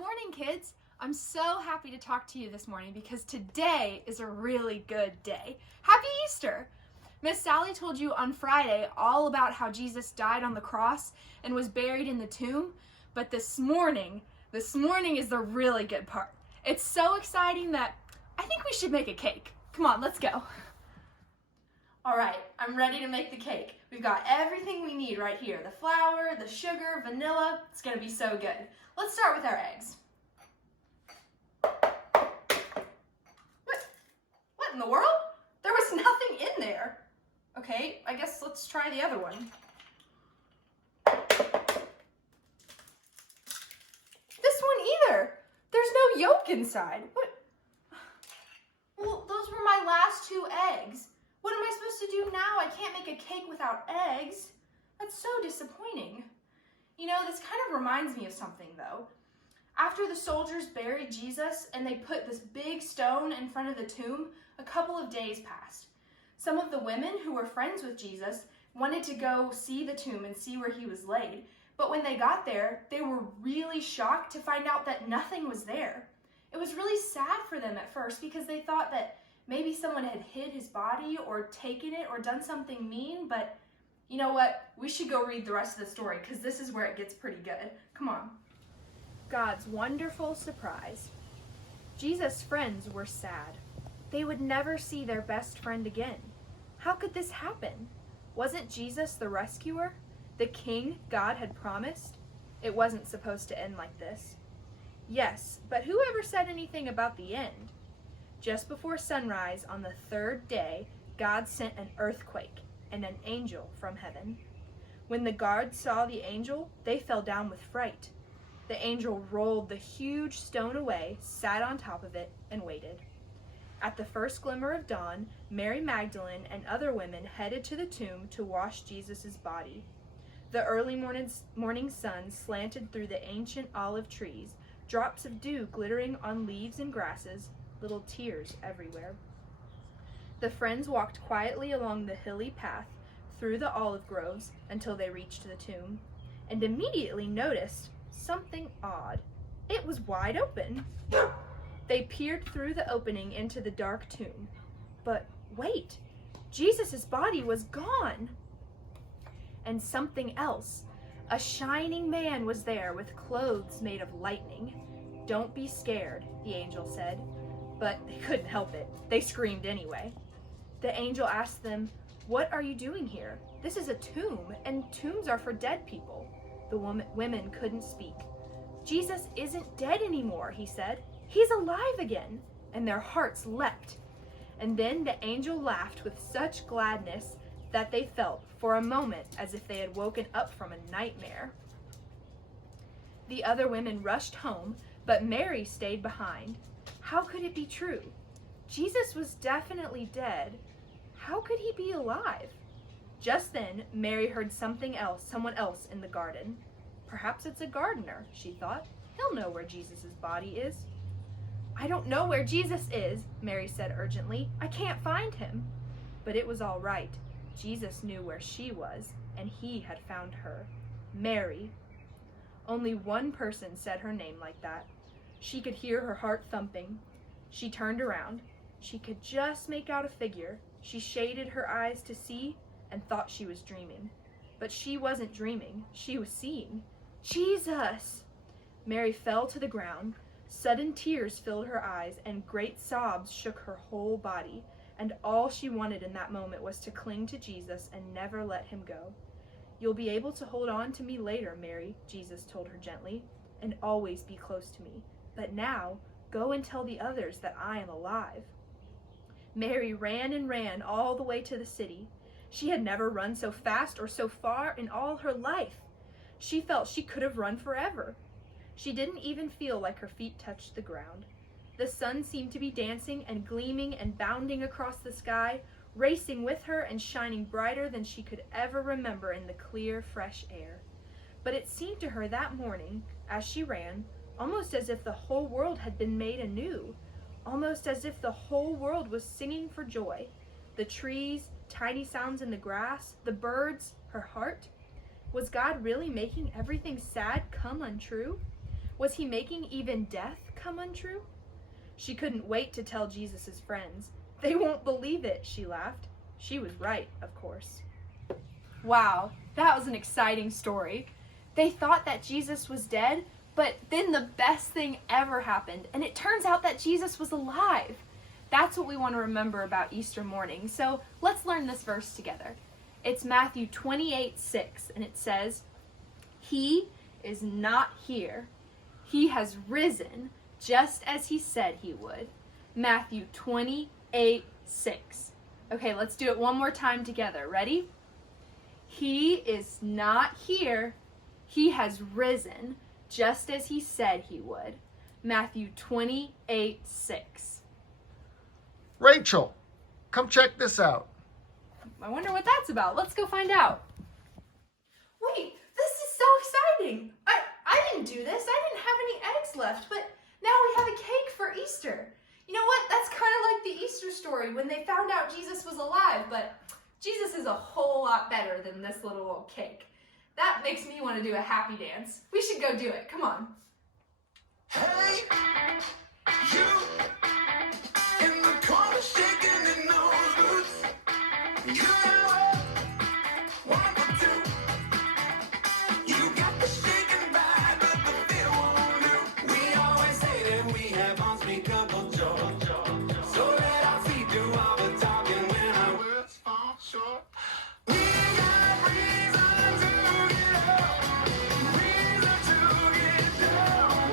morning, kids. I'm so happy to talk to you this morning because today is a really good day. Happy Easter! Miss Sally told you on Friday all about how Jesus died on the cross and was buried in the tomb, but this morning is the really good part. It's so exciting that I think we should make a cake. Come on, let's go. All right, I'm ready to make the cake. We've got everything we need right here. The flour, the sugar, vanilla. It's gonna be so good. Let's start with our eggs. What in the world? There was nothing in there. Okay, I guess let's try the other one. This one either. There's no yolk inside. What? Well, those were my last two eggs. What am I supposed to do now? I can't make a cake without eggs. That's so disappointing. You know, this kind of reminds me of something though. After the soldiers buried Jesus and they put this big stone in front of the tomb, a couple of days passed. Some of the women who were friends with Jesus wanted to go see the tomb and see where he was laid. But when they got there, they were really shocked to find out that nothing was there. It was really sad for them at first because they thought that maybe someone had hid his body or taken it or done something mean, but you know what? We should go read the rest of the story because this is where it gets pretty good. Come on. God's wonderful surprise. Jesus' friends were sad. They would never see their best friend again. How could this happen? Wasn't Jesus the rescuer? The king God had promised? It wasn't supposed to end like this. Yes, but who ever said anything about the end? Just before sunrise on the third day, God sent an earthquake and an angel from heaven. When the guards saw the angel, they fell down with fright. The angel rolled the huge stone away, sat on top of it, and waited. At the first glimmer of dawn, Mary Magdalene and other women headed to the tomb to wash Jesus' body. The early morning sun slanted through the ancient olive trees, drops of dew glittering on leaves and grasses, little tears everywhere. The friends walked quietly along the hilly path through the olive groves until they reached the tomb, and immediately noticed something odd. It was wide open. They peered through the opening into the dark tomb. But wait, Jesus' body was gone. And something else. A shining man was there with clothes made of lightning. "Don't be scared," the angel said. But they couldn't help it. They screamed anyway. The angel asked them, "What are you doing here? This is a tomb, and tombs are for dead people." The women couldn't speak. "Jesus isn't dead anymore," he said. "He's alive again." And their hearts leapt. And then the angel laughed with such gladness that they felt for a moment as if they had woken up from a nightmare. The other women rushed home, but Mary stayed behind. How could it be true? Jesus was definitely dead. How could he be alive? Just then, Mary heard someone else in the garden. Perhaps it's a gardener, she thought. He'll know where Jesus' body is. "I don't know where Jesus is," Mary said urgently. "I can't find him." But it was all right. Jesus knew where she was, and he had found her. Mary. Only one person said her name like that. She could hear her heart thumping. She turned around. She could just make out a figure. She shaded her eyes to see and thought she was dreaming. But she wasn't dreaming. She was seeing. Jesus! Mary fell to the ground. Sudden tears filled her eyes and great sobs shook her whole body. And all she wanted in that moment was to cling to Jesus and never let him go. "You'll be able to hold on to me later, Mary," Jesus told her gently, "and always be close to me. But now, go and tell the others that I am alive." Mary ran and ran all the way to the city. She had never run so fast or so far in all her life. She felt she could have run forever. She didn't even feel like her feet touched the ground. The sun seemed to be dancing and gleaming and bounding across the sky, racing with her and shining brighter than she could ever remember in the clear, fresh air. But it seemed to her that morning, as she ran, almost as if the whole world had been made anew, almost as if the whole world was singing for joy. The trees, tiny sounds in the grass, the birds, her heart. Was God really making everything sad come untrue? Was he making even death come untrue? She couldn't wait to tell Jesus' friends. They won't believe it, she laughed. She was right, of course. Wow, that was an exciting story. They thought that Jesus was dead, but then the best thing ever happened, and it turns out that Jesus was alive. That's what we want to remember about Easter morning. So let's learn this verse together. It's Matthew 28:6, and it says, "He is not here. He has risen, just as he said he would." Matthew 28:6. Okay, let's do it one more time together. Ready? He is not here. He has risen, just as he said he would. Matthew 28:6. Rachel, come check this out. I wonder what that's about. Let's go find out. Wait, this is so exciting. I didn't do this. I didn't have any eggs left, but now we have a cake for Easter. You know what? That's kind of like the Easter story when they found out Jesus was alive, but Jesus is a whole lot better than this little old cake. That makes me want to do a happy dance. We should go do it. Come on. Hey, you in the corner shaking in those boots. You know one for two. You got the shaking vibe, but the feel won't do. We always say that we have unspeakable joy. So let our feet do all the talking when our words fall short. We got reason to get up, reason to get down.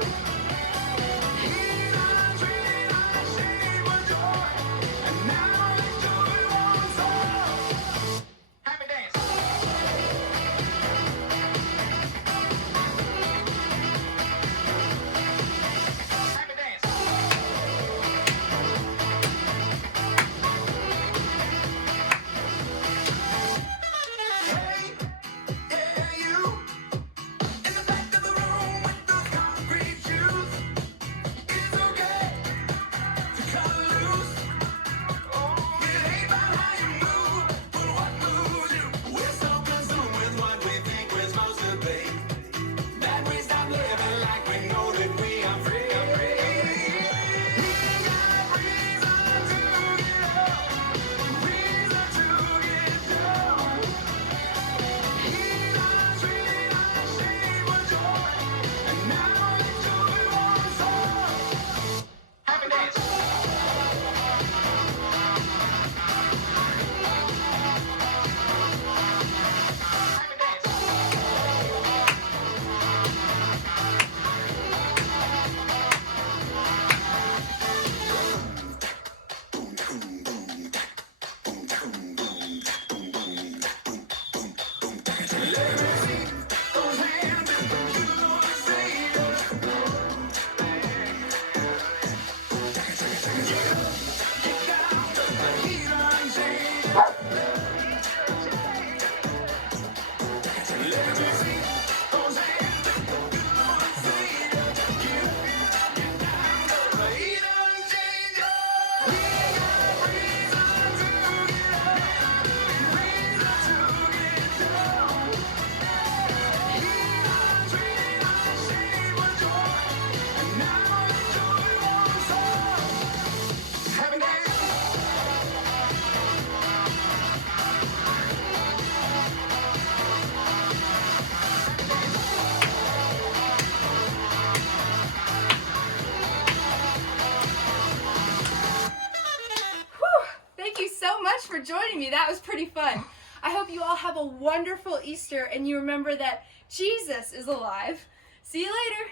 He's our dream, our shame, our joy, and now it's joy wants us. Happy dance. Happy dance. Hey, yeah, you in the back of the room with those concrete shoes. It's okay to cut loose. It ain't about how you move, but what moves you. We're so consumed with what we think we're supposed to be that we stop living like we know that we are free. We got reason to get up, reason to get down. He's our dream, our shame, our joy, and now it's joy wants us. Happy dance. Thank you so much for joining me. That was pretty fun. I hope you all have a wonderful Easter and you remember that Jesus is alive. See you later.